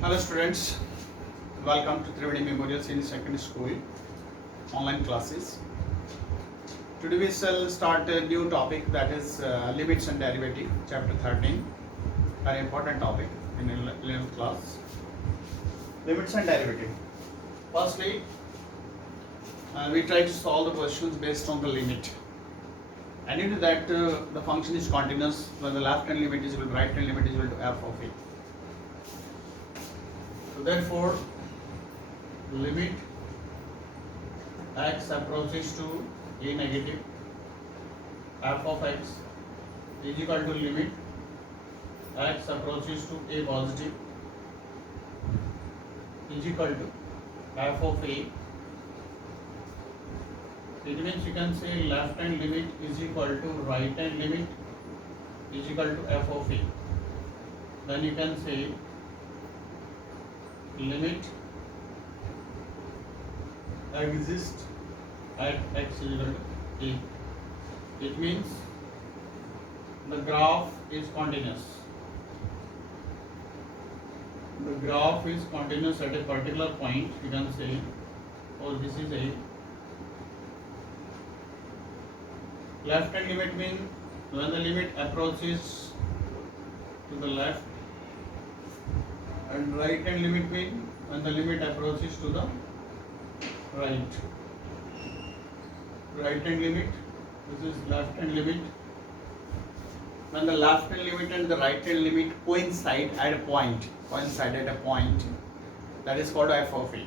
Hello students, welcome to Triveni Memorial Senior Secondary School online classes. Today we shall start a new topic, that is limits and derivative, chapter 13, very important topic in 11th class. Limits and derivative. Firstly, we try to solve the questions based on the limit. And you know that the function is continuous when the left hand limit is equal to right hand limit is equal to f of a. So therefore, limit x approaches to a negative f of x is equal to limit x approaches to a positive is equal to f of a. It means you can say left hand limit is equal to right hand limit is equal to f of a. Then you can say limit exists at x is equal to a. It means the graph is continuous. The graph is continuous at a particular point, you can say, or this is a left hand limit means when the limit approaches to the left, and right hand limit means when the limit approaches to the right. Right hand limit, this is left hand limit. When the left hand limit and the right hand limit coincide at a point, that is called f of a.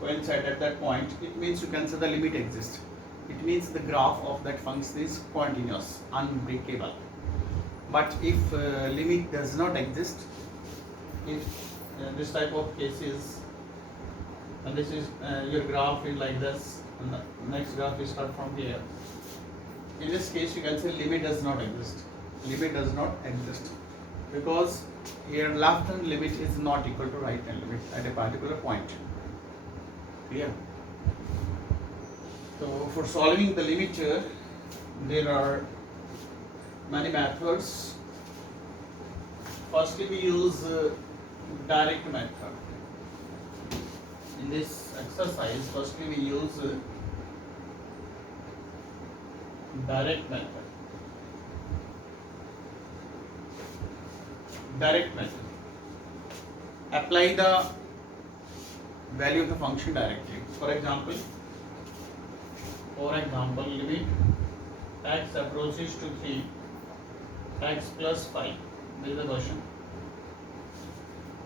Coincide at that point, it means you can say the limit exists. It means the graph of that function is continuous, unbreakable. But if limit does not exist, if this type of cases, and this is your graph is like this, and the next graph is start from here. In this case, you can say limit does not exist. Limit does not exist because here left hand limit is not equal to right hand limit at a particular point. Clear? So for solving the limit here, there are many methods. Firstly, we use direct method. In this exercise, firstly we use direct method. Direct method. Apply the value of the function directly. For example, limit x approaches to 3 x plus 5. This is the question.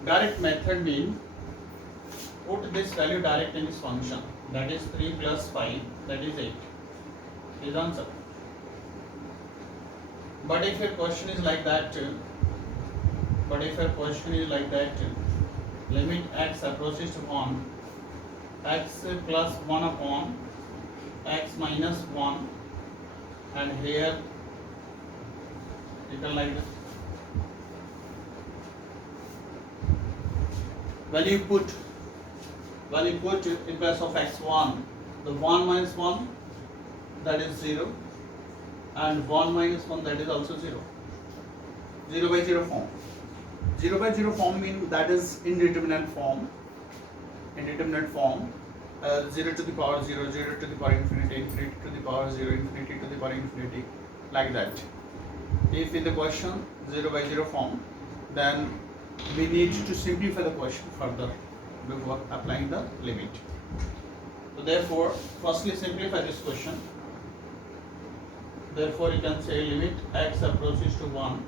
Direct method means put this value direct in this function, that is 3 plus 5, that is 8. Is answer. But if your question is like that, limit x approaches to 1, x plus 1 upon x minus 1, and here written like this. When you put in place of x1, the 1 minus 1, that is 0, and 1 minus 1, that is also 0. 0 by 0 form. 0 by 0 form means that is indeterminate form. 0 to the power 0, 0 to the power infinity, infinity to the power 0, infinity to the power infinity, like that. If in the question 0 by 0 form, then we need to simplify the question further before applying the limit. So therefore, firstly simplify this question. Therefore, you can say limit x approaches to 1,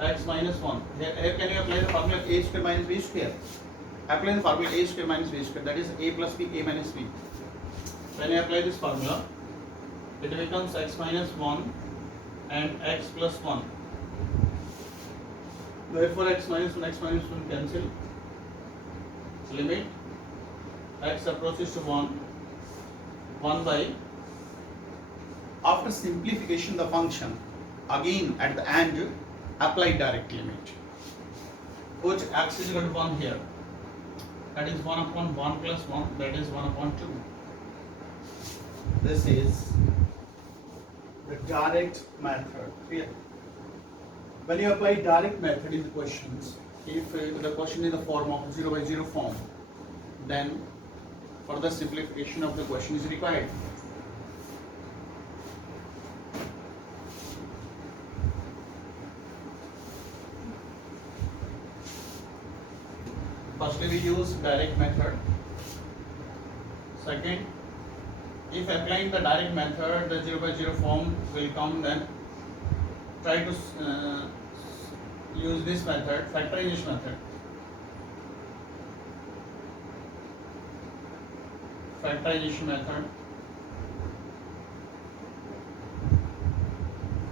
x minus 1. Here can you apply the formula a square minus b square? Apply the formula a square minus b square, that is a plus b, a minus b. When you apply this formula, it becomes x minus 1 and x plus 1. Therefore, x minus 1 cancel. Limit x approaches to 1 by, after simplification the function, again at the end apply direct limit. Put x is equal to 1 here, that is 1 upon 1 plus 1, that is 1 upon 2. This is the direct method. Clear? when you apply direct method in the questions, if the question in the form of 0 by 0 form, then further simplification of the question is required. Firstly, we use direct method. Second, if applying the direct method, the 0 by 0 form will come, then try to use this method, factorization method. Factorization method.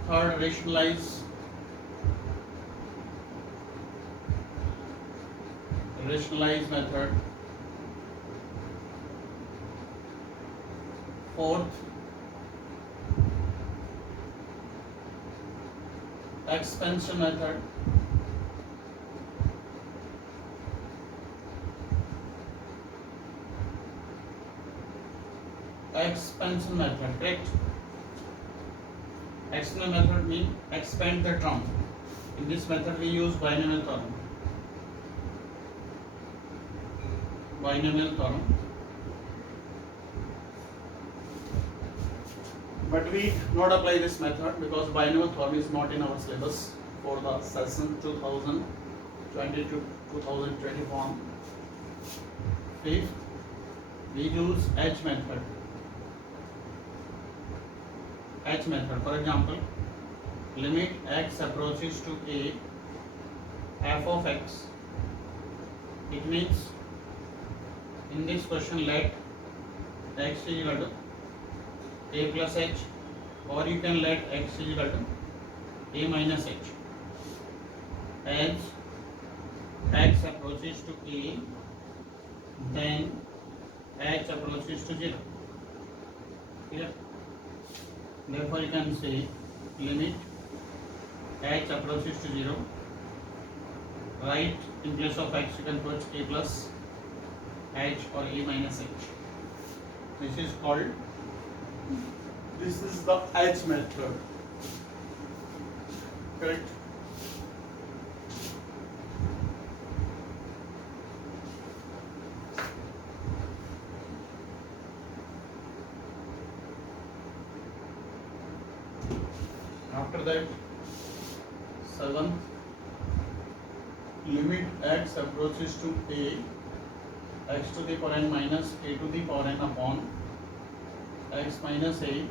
Third, rationalize. Rationalize method. Fourth, expansion method. Expansion method, correct? Expansion method means expand the term. In this method we use binomial theorem. Binomial theorem. But we not apply this method because binomial theorem is not in our syllabus for the session 2020 to 2021. Fifth, we use H method. H method, for example, limit x approaches to a f of x. It means in this question let x is equal to a plus h, or you can let x is equal to a minus h. As x approaches to a, then h approaches to 0. Clear? Therefore, you can say limit h approaches to 0. Right, in place of x you can put a plus h or a minus h. This is the H method. Correct? After that, seventh, limit x approaches to a, x to the power n minus a to the power n upon x minus a,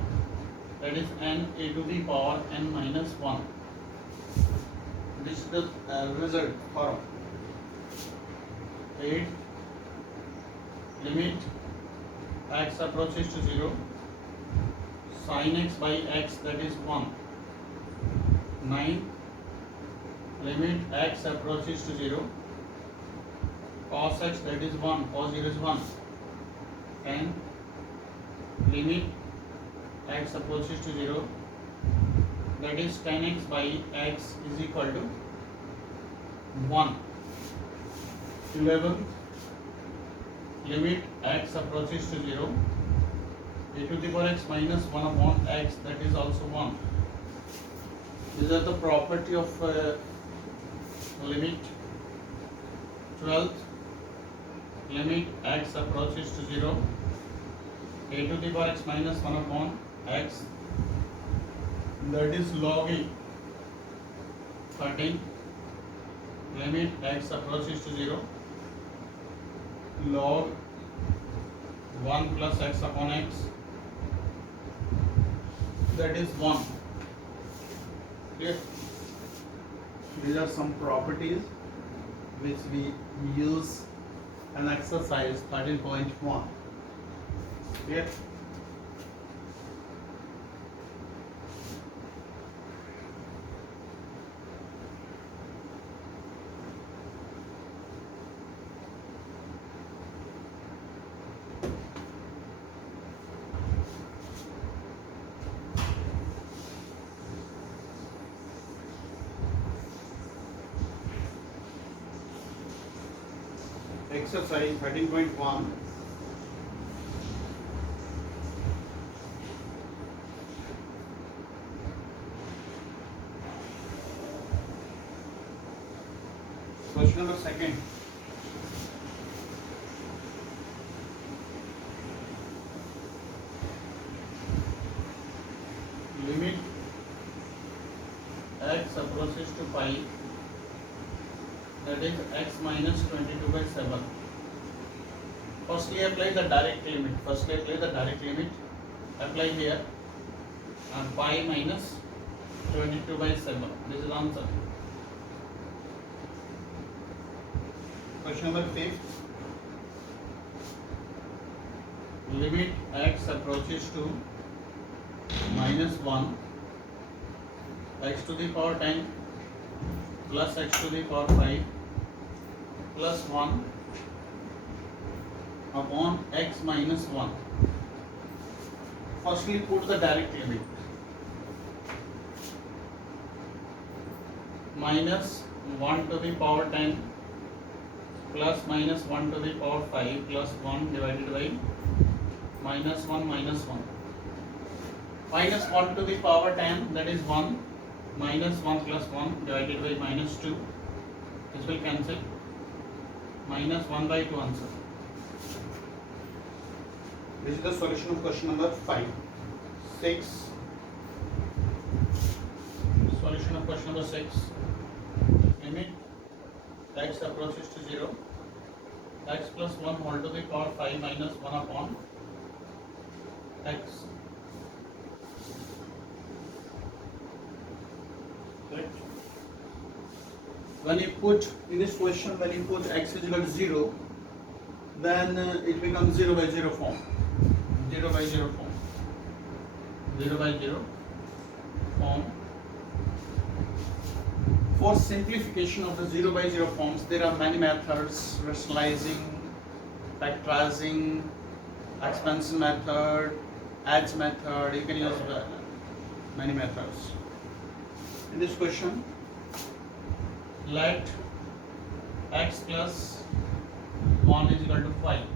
that is n a to the power n minus 1. This is the result form. 8, limit x approaches to 0, sin x by x, that is 1. 9, limit x approaches to 0, cos x, that is 1, cos 0 is 1. 10, limit x approaches to 0, that is tan x by x is equal to 1. 11, limit x approaches to 0, a to the power x minus 1 upon x, that is also 1. These are the property of limit. 12th, limit x approaches to 0, a to the power x minus 1 upon x, that is log a. 13, limit x approaches to 0, log 1 plus x upon x, that is 1. Clear? These are some properties which we use in exercise 13.1. Clear? Exercise 13.1. Question number second. Limit x approaches to pi, that is x minus 22/7. Firstly apply the direct limit. Apply here pi minus 22/7. This is answer. Question number 5. Limit x approaches to -1, x to the power 10 plus x to the power 5 plus 1 upon x minus 1. Firstly put the direct limit. Minus 1 to the power 10 plus minus 1 to the power 5 plus 1 divided by minus 1 minus 1. Minus 1 to the power 10, that is 1, minus 1 plus 1 divided by minus 2. This will cancel. Minus 1 by 2 answer. This is the solution of question number 5. 6. Solution of question number 6. Limit x approaches to 0, x plus 1 whole to the power 5 minus 1 upon x. Right. When you put in this question, when you put x is equal to 0, then it becomes 0 by 0 form. 0 by 0 form. 0 by 0 form. For simplification of the 0 by 0 forms, there are many methods: rationalizing, factorizing, expansion method, edge method. You can use many methods. In this question, let x plus 1 is equal to 5.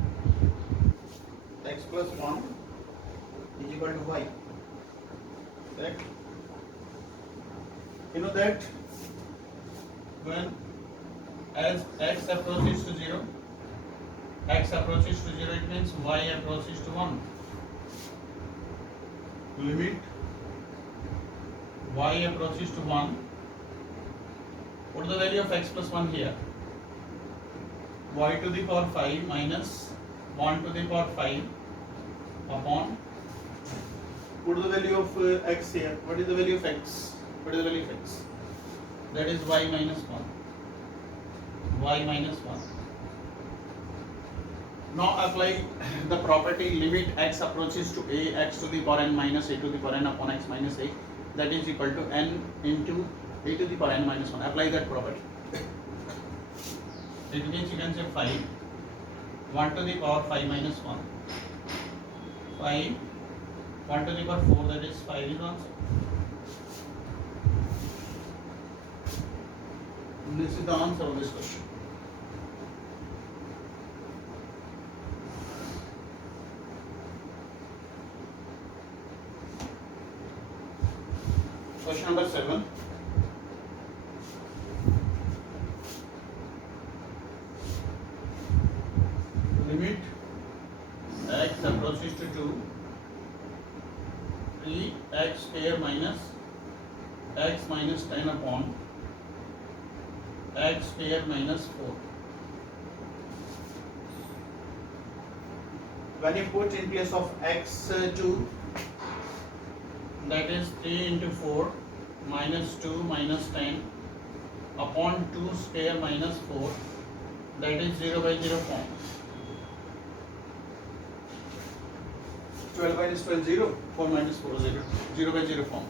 X plus 1 is equal to y. Correct? You know that when as x approaches to 0, it means y approaches to 1. Limit y approaches to 1. Put the value of x plus 1 here. Y to the power 5 minus 1 to the power 5 upon. Put the value of x here. What is the value of x? That is y minus 1. Y minus 1. Now apply the property limit x approaches to a, x to the power n minus a to the power n upon x minus a, that is equal to n into a to the power n minus 1. Apply that property. It means you can say 5. 1 to the power 5 minus 1. 5. 1 to the power 4, that is 5 is answer. This is the answer of this question. Question number 7. Limit x approaches to 2, 3x square minus x minus 10 upon x square minus 4. When you put in place of x2, that is 3 into 4 minus 2 minus 10 upon 2 square minus 4, that is 0 by 0 form. 12 minus 12 0, 4 minus 4 0, 0 by 0 form.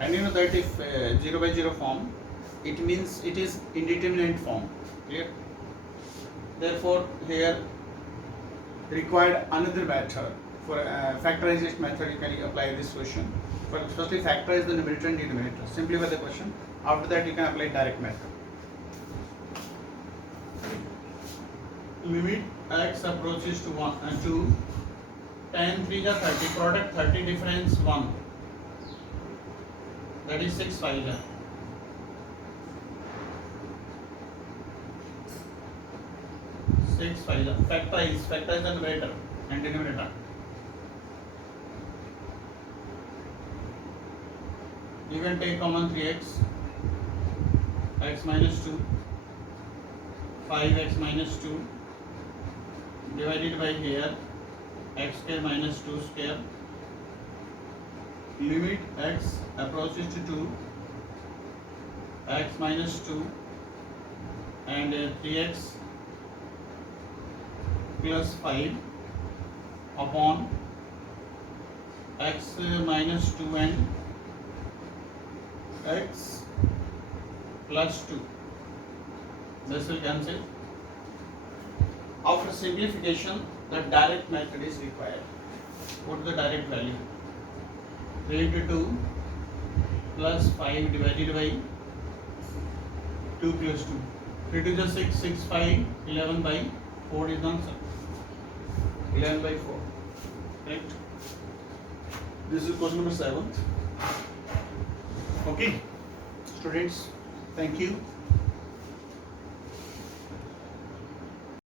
And you know that if 0 by 0 form, it means it is indeterminate form. Clear? Therefore here required another method. For factorization method, you can apply this question. Firstly factorize the numerator and denominator. Simplify the question. After that you can apply direct method. Limit x approaches to 1 and 2. 10 3 is 30. Product 30 difference 1. That is 6 5 is. 6 5 factorize the numerator and denominator. You can take common 3x, x minus 2, 5x minus 2 divided by here x square minus 2 square. Limit x approaches to 2, x minus 2 and 3x plus 5 upon x minus 2 and x plus 2. This will cancel. After simplification, the direct method is required. Put the direct value. 3 into 2 plus 5 divided by 2 plus 2. 3 to the 6, 6, 5, 11 by 4 is the answer. 11 by 4. Correct? This is question number 7. Okay, students, thank you.